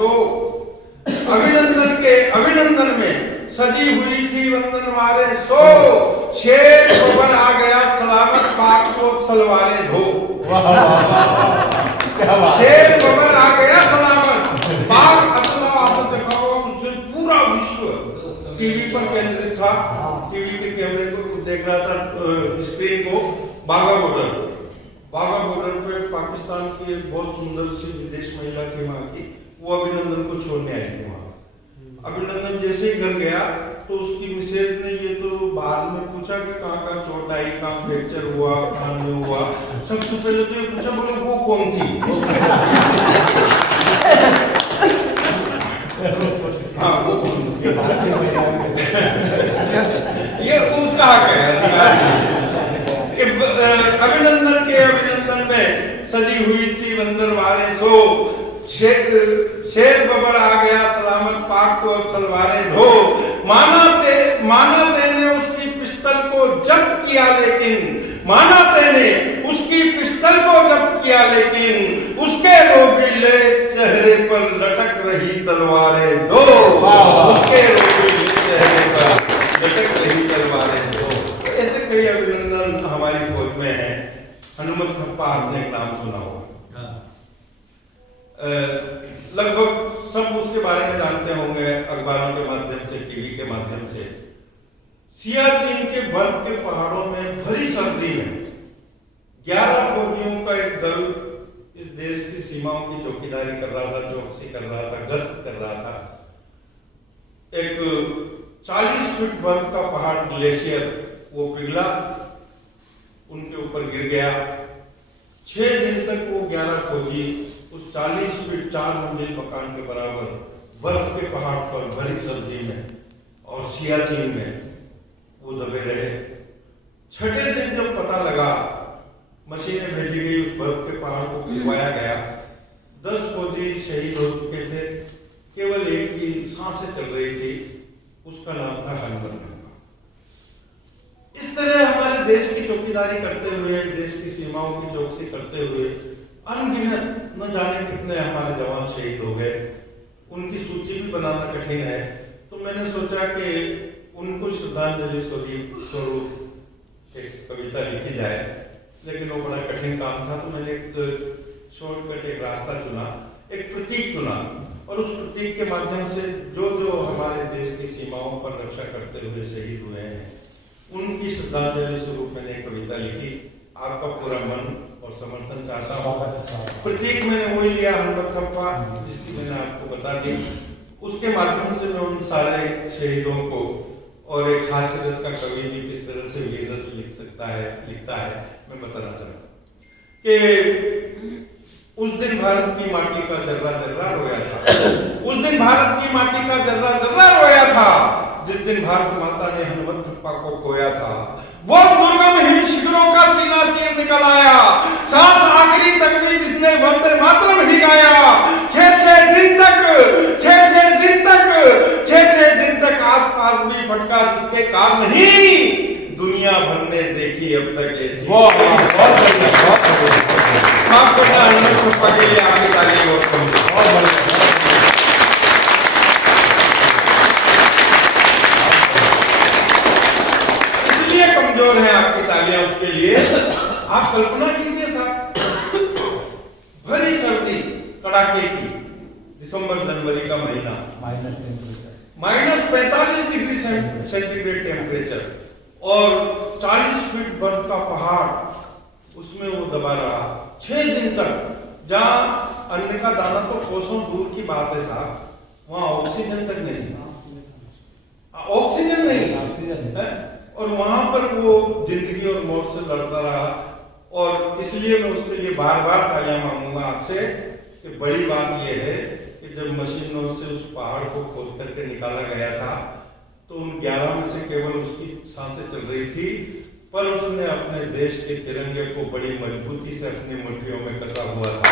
सो, अभिनंदन में सजी हुई थी वंदन वारे सो, शेर बबर आ गया सलामत पाक को सलवारे धो। शेर बबर आ गया सलामत पाक अतलावत देखो, पूरा विश्व टीवी पर केंद्रित था, टीवी के कैमरे को देख रहा था, स्क्रीन को। बाघा बॉर्डर पे पाकिस्तान की एक बहुत सुंदर सी विदेश महिला थी वहां की, वो अभिनंदन को छोड़ने आई थी वहां। अभिनंदन जैसे ही घर गया तो उसकी मिसेज ने ये तो बाद में पूछा कि कहाँ चोट आई, कहाँ फ्रैक्चर हुआ, कहाँ नहीं हुआ। सबसे पहले तो ये पूछा, बोले वो कौन थी? हाँ वो कौन थी? ये उसका हक है कि अभिनंदन में सजी हुई थी वंदन वारे सो, शेर बबर आ गया सलामत पाक को सलवारे धो। माना तेने उसकी पिस्टल को जब्त किया, लेकिन माना तेने उसकी पिस्टल को जब्त किया, लेकिन उसके रोबीले चेहरे पर लटक रही तलवारें दो। उसके रोबीले चेहरे पर लटक रही तलवारें दो। ऐसे कई अभिनंदन हमारी फौज में है। हनुमत खप्पा आपने एक नाम सुना होगा, लगभग सब उसके बारे में जानते होंगे अखबारों के माध्यम से, टीवी के माध्यम से। सियाचिन के बर्फ के पहाड़ों में भरी सर्दी में 11 फौजियों का एक दल इस देश की सीमाओं की चौकीदारी कर रहा था, चौकसी कर रहा था, गश्त कर रहा था। एक 40 फीट बर्फ का पहाड़ ग्लेशियर वो पिघला, उनके ऊपर गिर गया। 6 दिन तक वो 11 फौजी उस 40 फीट 4 मंजिल मकान के बराबर बर्फ के पहाड़ पर भरी सर्दी में और सियाचिन में वो दबे रहे। 6ठे दिन जब पता लगा, मशीनें भेजी गई, उस बर्फ के पहाड़ को पिघलवाया गया। 10 फौजी शहीद हो चुके थे, केवल एक की सांसें चल रही थी, उसका नाम था हनुमत खप्पा। इस तरह हमारे देश की चौकीदारी करते हुए, देश की सीमाओं की चौकसी करते हुए अनगिनत न जाने कितने हमारे जवान शहीद हो गए। उनकी सूची भी बनाना कठिन है, तो मैंने सोचा कि उनको श्रद्धांजलि स्वरूप एक कविता लिखी जाए, लेकिन वो बड़ा कठिन काम था। तो मैंने एक शॉर्टकट, एक रास्ता चुना, एक प्रतीक चुना, और उस प्रतीक के माध्यम से जो जो हमारे देश की सीमाओं पर रक्षा करते हुए शहीद हुए हैं, उनकी श्रद्धांजलि स्वरूप मैंने एक कविता लिखी। आपका पूरा मन और समर्थन चाहता हूँ। प्रतीक मैंने वही लिया, हनुमत खप्पा, जिसकी मैंने आपको बता दी। उसके माध्यम से मैं उन सारे शहीदों को, और एक हास्य रस का कवि भी किस तरह से वीर रस लिखता है, मैं बताना चाहता हूँ कि उस दिन भारत की माटी का जर्रा जर्रा रोया था। उस दिन भारत की माटी का जर्रा जर्रा रोया था, जिस दिन भारत माता ने हनुमत खप्पा को खोया था। वो दुर्गम हिम शिखरों का सीना चीर निकल आया, सांस आखिरी तक भी जिसने वंदे मातरम ही गाया। 6 दिन तक आस-पास भी भटका, जिसके काल नहीं दुनिया भर ने देखी अब तक ऐसी। आपको हनुमत खप्पा के लिए आपकी तालियां बहुत कमजोर है, आपकी तालियां उसके लिए। आप कल्पना कीजिए साहब, भरी सर्दी कड़ाके की, दिसंबर जनवरी का महीना, -45 डिग्री सेंटीग्रेड टेम्परेचर, और 40 फीट बर्फ का पहाड़, उसमें वो दबा रहा 6 दिन तक। जहां अन्न का दाना तो कोसों दूर की बात है साहब, वहां ऑक्सीजन तक नहीं, ऑक्सीजन नहीं, और वहां पर वो जिंदगी और मौत से लड़ता रहा। और इसलिए मैं उसके लिए बार बार तालियां मांगूंगा आपसे कि बड़ी बात यह है कि जब मशीनों से उस पहाड़ को खोद करके निकाला गया था, तो उन 11 में से केवल उसकी सांसें चल रही थी, पर उसने अपने देश के तिरंगे को बड़ी मजबूती से अपनी मुट्ठियों में कसा हुआ था।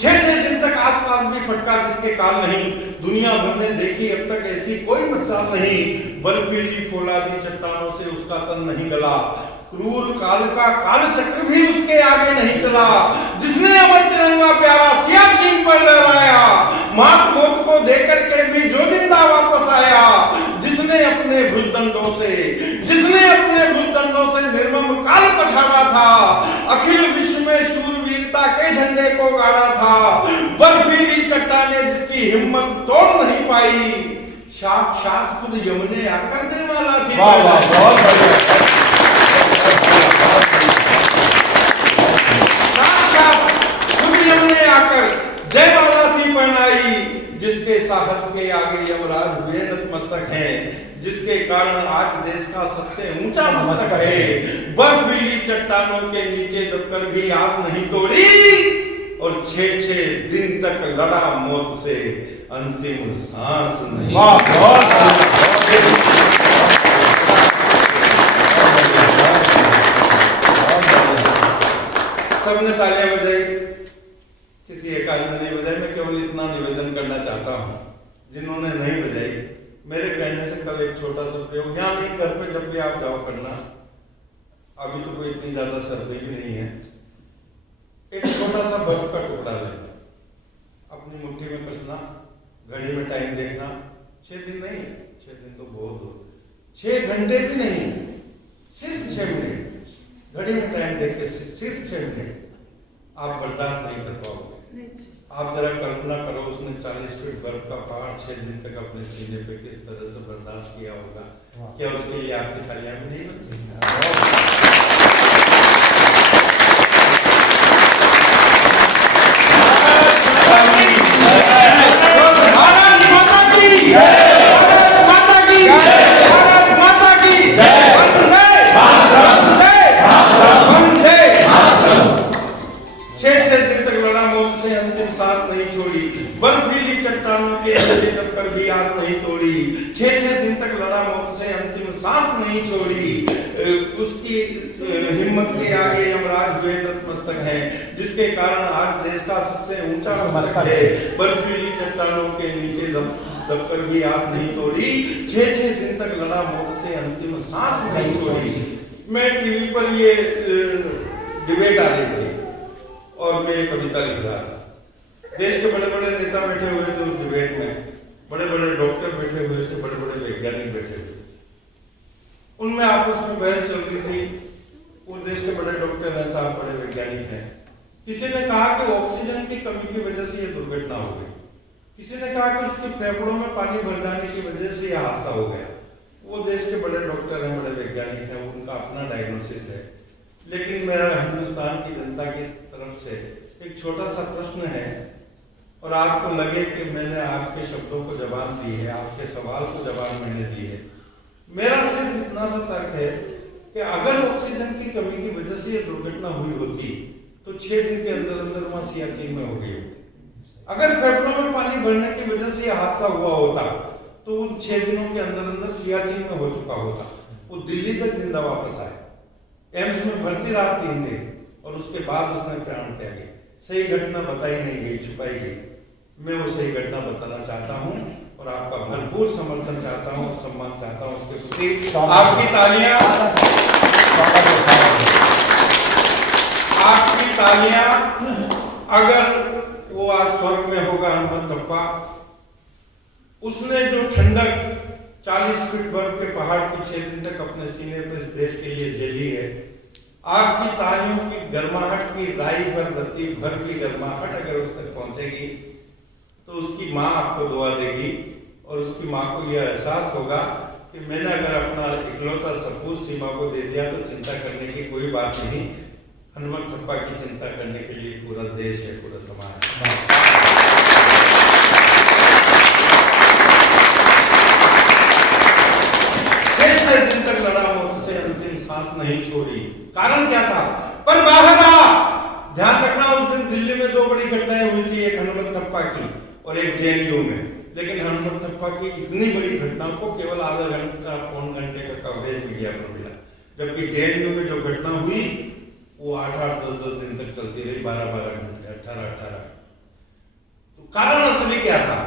6 दिन तक आसपास भी फटका, जिसके काल नहीं दुनिया भर ने देखी अब तक ऐसी कोई मिसाल नहीं। बर्फीली फौलादी चट्टानों से उसका तन नहीं गला, क्रूर काल का काल चक्र भी उसके आगे नहीं चला। जिसने अमर तिरंगा प्यारा सियाचिन पर लहराया, मौत को देकर के भी जो जिंदा वापस आया। जिसने अपने भुजदंडों से निर्मम काल पछाड़ा था, अखिल विश्व में शूरवीरता के झंडे को गाड़ा था। बर्फीली चट्टाने जिसकी हिम्मत तोड़ नहीं पाई, साक्षात खुद यमुने आकर जयमाला थी। साक्षात खुद यमुने आकर जयमाला थी पहनाई। जिसके साहस के आगे यमराज हुए नतमस्तक हैं, जिसके कारण आज देश का सबसे ऊंचा मस्तक है। बर्फीली चट्टानों के नीचे दबकर भी आस नहीं तोड़ी, और 6-6 दिन तक लड़ा मौत से, अंतिम सांस नहीं। सबने तालियां बजाई, किसी एक आदमी ने नहीं बजाई। मैं केवल इतना निवेदन करना चाहता हूं, जिन्होंने नहीं बजाई, मेरे कहने से कल एक छोटा सा प्रयोग, यहाँ नहीं घर पे जब भी आप जाओ करना, अभी तो कोई इतनी ज्यादा सर्दी भी नहीं है। एक छोटा सा बर्फ का टुकड़ा लेना, अपनी मुट्ठी में कसना, घड़ी में टाइम देखना, 6 दिन नहीं, 6 दिन तो बहुत हो, 6 घंटे भी नहीं, सिर्फ 6 मिनट घड़ी में टाइम देख के सिर्फ 6 मिनट आप बर्दाश्त नहीं कर पाओगे। आप जरा कल्पना करो, उसने 40 फीट बर्फ का पहाड़ 6 दिन तक अपने सीने पे किस तरह से बर्दाश्त किया होगा। क्या उसके लिए आपकी थालियां भी नहीं बनती? बर्फीली चट्टानों के नीचे दबकर भी आस नहीं तोड़ी, 6-6 दिन तक लड़ा मौत से, अंतिम सांस नहीं छोड़ी। उसकी हिम्मत के आगे यमराज हुए नतमस्तक हैं, जिसके कारण आज देश का सबसे ऊंचा मस्तक है। बर्फीली चट्टानों के नीचे दबकर भी आस नहीं तोड़ी, 6-6 दिन तक लड़ा मौत से, अंतिम सांस नहीं छोड़ी। मैं टीवी पर ये डिबेट आ रही थी और मैं कविता लिख रहा था। देश के बड़े बड़े नेता बैठे हुए थे उस डिबेट में, बड़े बड़े डॉक्टर बैठे हुए थे, बड़े बड़े वैज्ञानिक बैठे हुए, उनमें आपस में बहस चल रही थी। वो देश के बड़े डॉक्टर हैं साहब, बड़े वैज्ञानिक हैं। किसी ने कहा कि ऑक्सीजन की कमी की वजह से ये दुर्घटना हो गई, किसी ने कहा कि उसके फेफड़ों में पानी भर जाने की वजह से यह हादसा हो गया। वो देश के बड़े डॉक्टर हैं, बड़े वैज्ञानिक हैं, उनका अपना डायग्नोसिस है। लेकिन मेरा हिंदुस्तान की जनता की तरफ से एक छोटा सा प्रश्न है, और आपको लगे कि मैंने आपके शब्दों को जवाब दी है, आपके सवाल को जवाब मैंने दी है। मेरा सिर्फ इतना सा तर्क है कि अगर ऑक्सीजन की कमी की वजह से ये दुर्घटना हुई होती तो 6 दिन के अंदर अंदर वहां सियाचिन में हो गई होती। अगर फेफड़ों में पानी भरने की वजह से यह हादसा हुआ होता तो उन 6 दिनों के अंदर अंदर सियाचिन में हो चुका होता। वो दिल्ली तक जिंदा वापस आए, एम्स में भर्ती रहा 3 दिन, और उसके बाद उसने प्राण त्यागे। सही घटना बताई नहीं गई, छुपाई गई। मैं वो सही घटना बताना चाहता हूं और आपका भरपूर समर्थन चाहता हूं, सम्मान चाहता हूं। उसके प्रति आपकी तालियां, अगर वो आज स्वर्ग में होगा हनुमत थप्पा, उसने जो ठंडक 40 फीट बर्फ के पहाड़ की 6 दिन तक अपने सीने पर इस देश के लिए झेली है, आपकी तालियों की गर्माहट की राई भर रत्ती भर की गर्माहट अगर उस तक पहुंचेगी तो उसकी माँ आपको दुआ देगी, और उसकी माँ को यह एहसास होगा कि मैंने अगर अपना इकलौता सपूत सीमा को दे दिया तो चिंता करने की कोई बात नहीं। हनुमत थप्पा की चिंता करने के लिए पूरा देश है, पूरा समाज। 6 दिन तक लड़ा, मौत से अंतिम सांस नहीं छोड़ी। कारण क्या था? पर बाहर आ, ध्यान रखना, उस दिन दिल्ली में 2 बड़ी घटनाएं हुई थी, एक हनुमत थप्पा की और एक जेएनयू में। लेकिन हनुमत थप्पा की इतनी बड़ी घटना को केवल आधा घंटा, पौन घंटे का कवरेज मीडिया पर मिला, जबकि जेएनयू में जो घटना हुई वो 8-8, 10-10 दिन तक चलती रही, 12-12 घंटे, 18-18। तो कारण असली क्या था?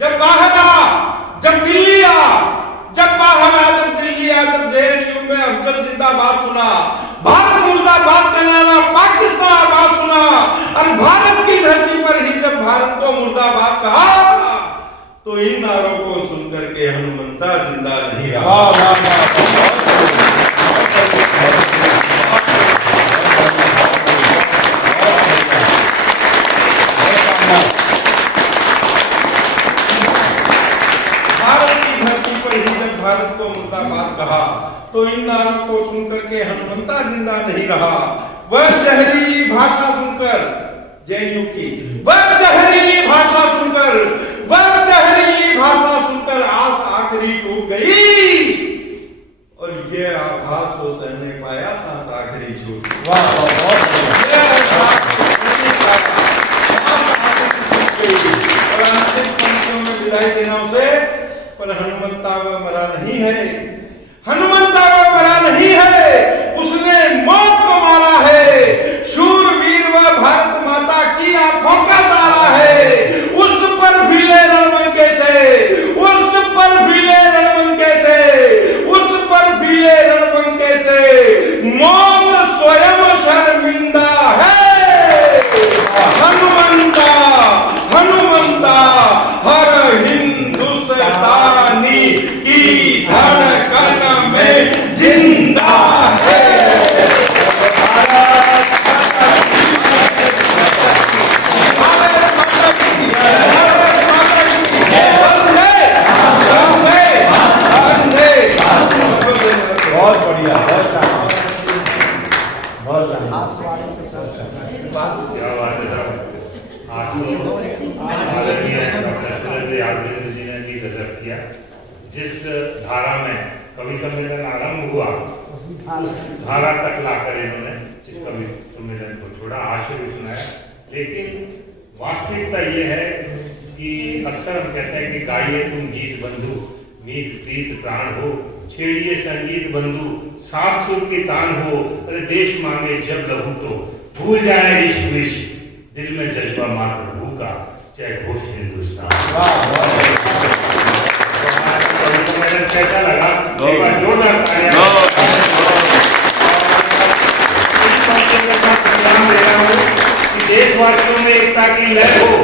जब बाहर आ, जब दिल्ली आ, जब बाहर आ, जब दिल्ली आ, जब जेएनयू में अफजल जिंदाबाद सुना, मुर्दाबाद का नारा पाकिस्तान आबाद सुना, और भारत की धरती पर ही जब भारत को मुर्दाबाद कहा तो इन नारों को सुनकर के हनुमंता जिंदा नहीं रहा। भारत को मुर्दाबाद कहा तो इन नारों को सुनकर के हनुमंता जिंदा नहीं रहा। वह जहरीली भाषा सुनकर, जेएनयू की वह जहरीली भाषा सुनकर, वह जहरीली भाषा सुनकर आस आखिरी टूट गई, और ये आभास वो सहने पाया, सांस आखिरी छूट। और अंतिम पंक्तियों में विदाई देना उसे, पर हनुमंता वह मरा नहीं है, हनुमंता वह मरा नहीं है, उसने मौत को मारा है। शूरवीर वह भारत माता की आंखों का तारा है, उस पर भिले रणबंके से, उस पर भिले रणबंके से, उस पर भिले रणबंके से मौत स्वयं शर्मिंदा है। हनुमंता, हनुमंता हर हिंदुस्तानी की धड़कन में जिंदा है। बहुत बढ़िया, बहुत क्या बात है साहब। आज यादव जी ने भी गजब किया। जिस धारा में कवि सम्मेलन आरंभ हुआ उस धारा तक लाकर इन्होंने इस कवि सम्मेलन को छोड़ा, आशय सुनाया। लेकिन वास्तविकता ये है कि अक्सर हम कहते हैं कि गाइए तुम गीत बंधु, मीत प्रीत प्राण हो, छेड़िए संगीत बंधु, सात सुर के तान हो, अरे देश मांगे जब लहू तो भूल जाए इश्क विश्व, दिल में जज्बा मात्र भू का, चाहे घोष हिंदुस्तान। कैसा लगा? एक बार जोरदार देशवासियों में एकता की लय हो,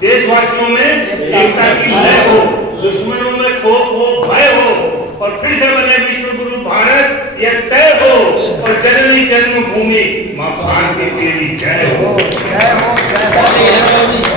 देशवासियों में एकता की लय हो, दुश्मनों में खौफ हो, भय हो, और फिर से बने विश्व गुरु भारत यह तय हो, और जननी जन्मभूमि मां भारती तेरी जय हो। जय हो, जय हो।